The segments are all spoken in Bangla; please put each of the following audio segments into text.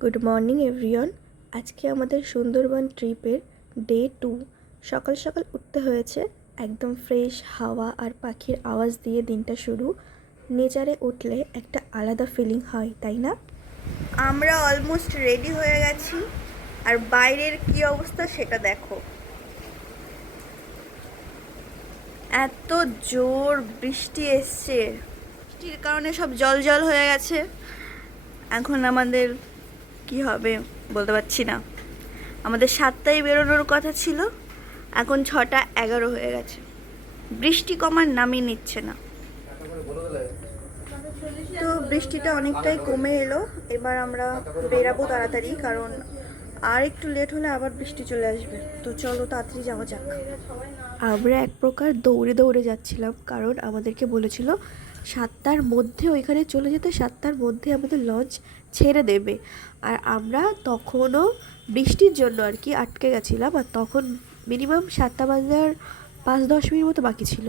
Good morning everyone. আজকে আমাদের সুন্দরবন ট্রিপের ডে 2। সকাল সকাল উঠতে হয়েছে, একদম ফ্রেশ হাওয়া আর পাখির আওয়াজ দিয়ে দিনটা শুরু। নেচারে উঠলে একটা আলাদা ফিলিং হয়, তাই না? আমরা অলমোস্ট রেডি হয়ে গেছি, আর বাইরের কি অবস্থা সেটা দেখো। এত জোর বৃষ্টি এসছে, বৃষ্টির কারণে সব জল জল হয়ে গেছে। এখন আমাদের কি হবে বলতে পারছি না। আমাদের 7টায় বেরোনোর কথা ছিল, এখন 6:11 হয়ে গেছে। বৃষ্টি কমার নামই নিচ্ছে না। তো বৃষ্টিটা অনেকটাই কমে এলো, এবার আমরা বেরাবো তাড়াতাড়ি, কারণ আর একটু লেট হলে আবার বৃষ্টি চলে আসবে। তো চলো তাড়াতাড়ি যাওয়া যাক। আমরা এক প্রকার দৌড়ে দৌড়ে যাচ্ছিলাম, কারণ আমাদেরকে বলেছিল 7টার মধ্যে ওইখানে চলে যেতে, 7টার মধ্যে আমাদের লঞ্চ ছেড়ে দেবে। আর আমরা তখনও বৃষ্টির জন্য আর কি আটকে গেছিলাম, আর তখন মিনিমাম 7টা বাজার 5-10 মিনিট মতো বাকি ছিল।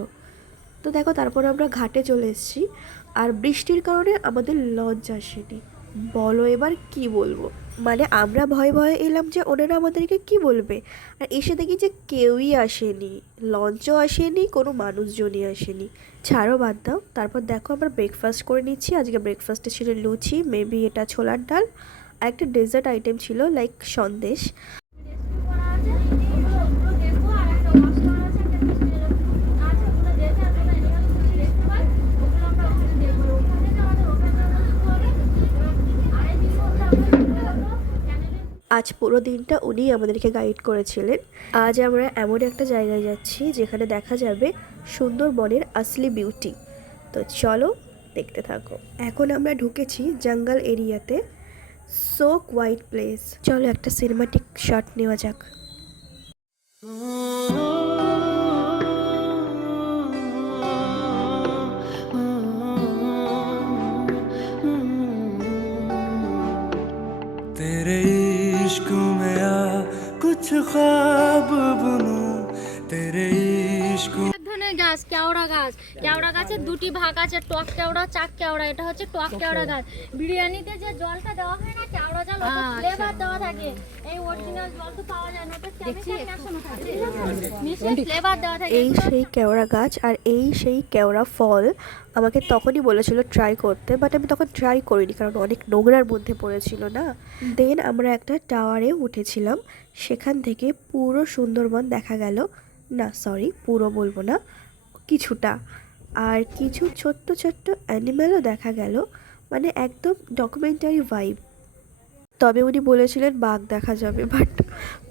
তো দেখো, তারপরে আমরা ঘাটে চলে এসেছি, আর বৃষ্টির কারণে আমাদের লঞ্চ আসেনি। বলো এবার কি বলবো। মানে আমরা ভয়ে ভয়ে এলাম যে ওনারা আমাদেরকে কি বলবে, আর এসে দেখি যে কেউই আসেনি, লঞ্চও আসেনি, কোনো মানুষজনই আসেনি। ছাড়ো, বাদ দাও। তারপর দেখো আমরা ব্রেকফাস্ট করে নিচ্ছি। আজকে ব্রেকফাস্টে ছিল লুচি, মেবি এটা ছোলার ডাল, আর একটা ডেজার্ট আইটেম ছিল লাইক সন্দেশ। আজ পুরো দিনটা উনি আমাদেরকে গাইড করেছিলেন। আজ আমরা এমন একটা জায়গায় যাচ্ছি যেখানে দেখা যাবে সুন্দরবনের আসলি বিউটি। তো চলো দেখতে থাকো। এখন আমরা ঢুকেছি জঙ্গল এরিয়াতে। So quite place. চলো একটা সিনেমাটিক শট নেওয়া যাক। तेरे इश्क में आ कुछ ख्वाब बुनूं तेरे इश्क ধরনের গাছ কেওড়া গাছ। কেওড়া গাছের দুটি ভাগ আছে, টক কেওড়া, চাক কেওড়া। এটা হচ্ছে টক কেওড়া গাছ। বিরিয়ানিতে যে জলটা দেওয়া হয় না, কেওড়া জল, ওটা ফ্লেভার দেওয়া থাকে। এই অরিজিনাল জল তো পাওয়া যায় না, ওটা কেমিক্যাল মেশানো থাকে, মিশিয়ে ফ্লেভার দেওয়া থাকে। এই সেই কেওড়া গাছ আর এই সেই কেওড়া ফল আমাকে তখনই বলেছিল ট্রাই করতে, বাট আমি তখন ট্রাই করিনি, কারণ অনেক নোংরার মধ্যে পড়েছিল না। দেন আমরা একটা টাওয়ারে উঠেছিলাম, সেখান থেকে পুরো সুন্দরবন দেখা গেল। না সরি, পুরো বলবো না, কিছুটা। আর কিছু ছোট্ট ছোট্ট অ্যানিম্যালও দেখা গেল, মানে একদম ডকুমেন্টারি ভাইব। তবে উনি বলেছিলেন বাঘ দেখা যাবে, বাট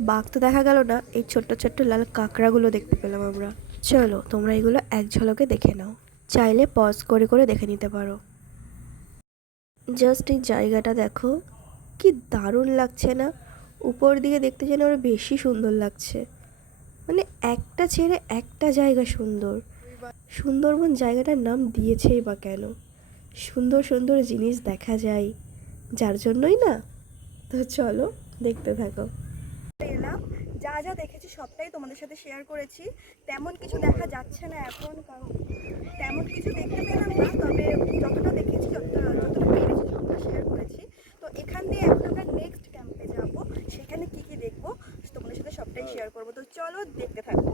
বাঘ তো দেখা গেল না। এই ছোট্ট ছোট্ট লাল কাঁকড়াগুলো দেখতে পেলাম আমরা। চলো তোমরা এগুলো এক ঝলকে দেখে নাও, চাইলে পজ করে করে দেখে নিতে পারো। জাস্ট এই জায়গাটা দেখো, কি দারুণ লাগছে না? উপর দিকে দেখতে যেন আরো বেশি সুন্দর লাগছে। মানে একটা ছেড়ে একটা জায়গা সুন্দর। সুন্দরবন জায়গাটার নাম দিয়েছেই বা কেন? সুন্দর সুন্দর জিনিস দেখা যায়, যার জন্যই না। তো চলো দেখতে থাকো। এলাম, যা যা দেখেছি সবটাই তোমাদের সাথে শেয়ার করেছি। তেমন কিছু দেখা যাচ্ছে না এখন, কারণ তেমন কিছু দেখতে পেলাম না। তবে যতটা দেখেছি, যতটা পেরেছি সবটা শেয়ার করেছি। তো এখান দিয়ে এখন আমরা নেক্সট ক্যাম্পে যাব, সেখানে কি কি দেখবো তোমাদের সাথে সবটাই শেয়ার করবো। তো চলো দেখতে থাকো।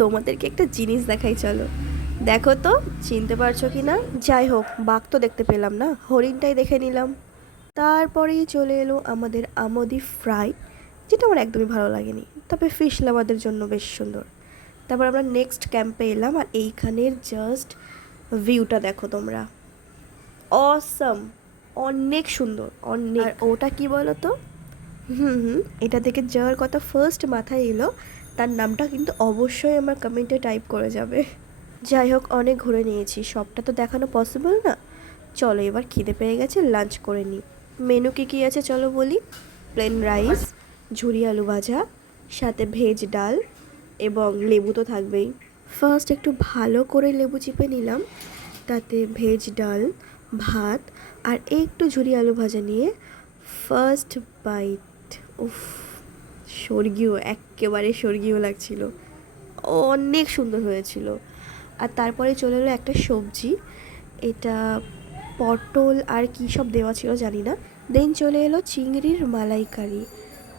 তোমাদেরকে একটা জিনিস দেখাই, চলো দেখো তো চিনতে পারছো কি না। যাই হোক, বাঘ তো দেখতে পেলাম না, হরিণটাই দেখে নিলাম। তারপরেই চলে এলো আমাদের আমোদি ফ্রাই, যেটা আমার একদমই ভালো লাগেনি, তবে ফিশ লাভারদের জন্য বেশ সুন্দর। তারপর আমরা নেক্সট ক্যাম্পে এলাম, আর এইখানের জাস্ট ভিউটা দেখো তোমরা, অসম, অনেক সুন্দর অনেক। ওটা কি বলো তো? এটা থেকে যাওয়ার কথা ফার্স্ট মাথায় এলো, তার নামটা কিন্তু অবশ্যই আমার কমেন্টে টাইপ করে যাবে। যাই হোক, অনেক ঘুরে নিয়েছি, সবটা তো দেখানো পসিবল না। চলো এবার খিদে পেয়ে গেছে, লাঞ্চ করে নিই। মেনু কী আছে চলো বলি। প্লেন রাইস, ঝুরি আলু ভাজা, সাথে ভেজ ডাল, এবং লেবু তো থাকবেই। ফার্স্ট একটু ভালো করে লেবু চিপে নিলাম, তাতে ভেজ ডাল, ভাত, আর একটু ঝুরি আলু ভাজা নিয়ে ফার্স্ট বাইট। উফ, স্বর্গীয়, একেবারে স্বর্গীয় লাগছিল, অনেক সুন্দর হয়েছিল। আর তারপরে চলে এলো একটা সবজি, এটা পটল আর কী সব দেওয়া ছিল জানি না, দেন চলে এলো চিংড়ির মালাইকারি।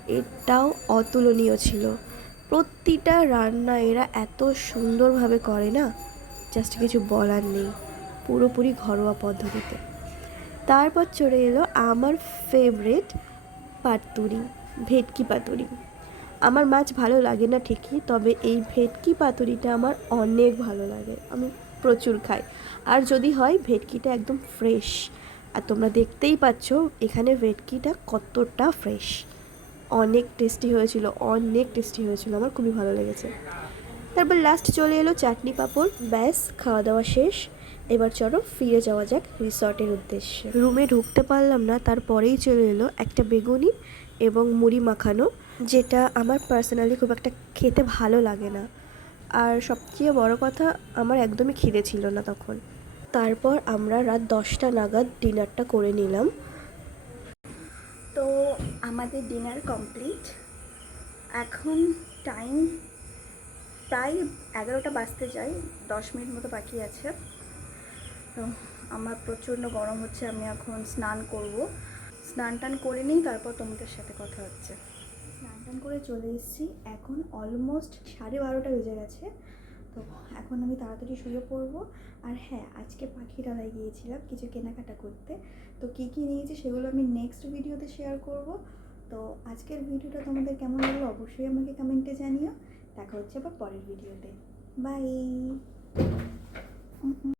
এটাও অতুলনীয় ছিল। প্রতিটা রান্না এরা এত সুন্দরভাবে করে না, জাস্ট কিছু বলার নেই, পুরোপুরি ঘরোয়া পদ্ধতিতে। তারপর চলে এলো আমার ফেভারিট পাতুরি, ভেটকি পাতুরি। আমার মাছ ভালো লাগে না ঠিকই, তবে এই ভেটকি পাতুরিটা আমার অনেক ভালো লাগে, আমি প্রচুর খাই। আর যদি হয় ভেটকিটা একদম ফ্রেশ, আর তোমরা দেখতেই পাচ্ছ এখানে ভেটকিটা কতটা ফ্রেশ। অনেক টেস্টি হয়েছিল, অনেক টেস্টি হয়েছিল, আমার খুবই ভালো লেগেছে। তারপর লাস্ট চলে এলো চাটনি পাঁপড়। ব্যাস, খাওয়া দাওয়া শেষ। এবার চলো ফিরে যাওয়া যাক রিসর্টের উদ্দেশ্যে। রুমে ঢুকতে পারলাম না, তারপরেই চলে এলো একটা বেগুনি এবং মুড়ি মাখানো, যেটা আমার পার্সোনালি খুব একটা খেতে ভালো লাগে না। আর সবচেয়ে বড় কথা, আমার একদমই খিদে ছিল না তখন। তারপর আমরা রাত 10টা নাগাদ ডিনারটা করে নিলাম। তো আমাদের ডিনার কমপ্লিট। এখন টাইম প্রায় 11টা বাজতে যায়, 10 মিনিট মতো বাকি আছে। তো আমার প্রচণ্ড গরম হচ্ছে, আমি এখন স্নান করব। স্নান টান করে নিই, তারপর তোমাদের সাথে কথা হচ্ছে। স্নান টান করে চলে এসেছি, এখন অলমোস্ট 12:30 বেজে গেছে। তো এখন আমি তাড়াতাড়ি শুয়ে পড়বো। আর হ্যাঁ, আজকে পাখিরালয় গিয়েছিলাম কিছু কেনাকাটা করতে। তো কী কী নিয়েছি সেগুলো আমি নেক্সট ভিডিওতে শেয়ার করব। তো আজকের ভিডিওটা তোমাদের কেমন লাগলো অবশ্যই আমাকে কমেন্টে জানিও। দেখা হচ্ছে আবার পরের ভিডিওতে। বাই।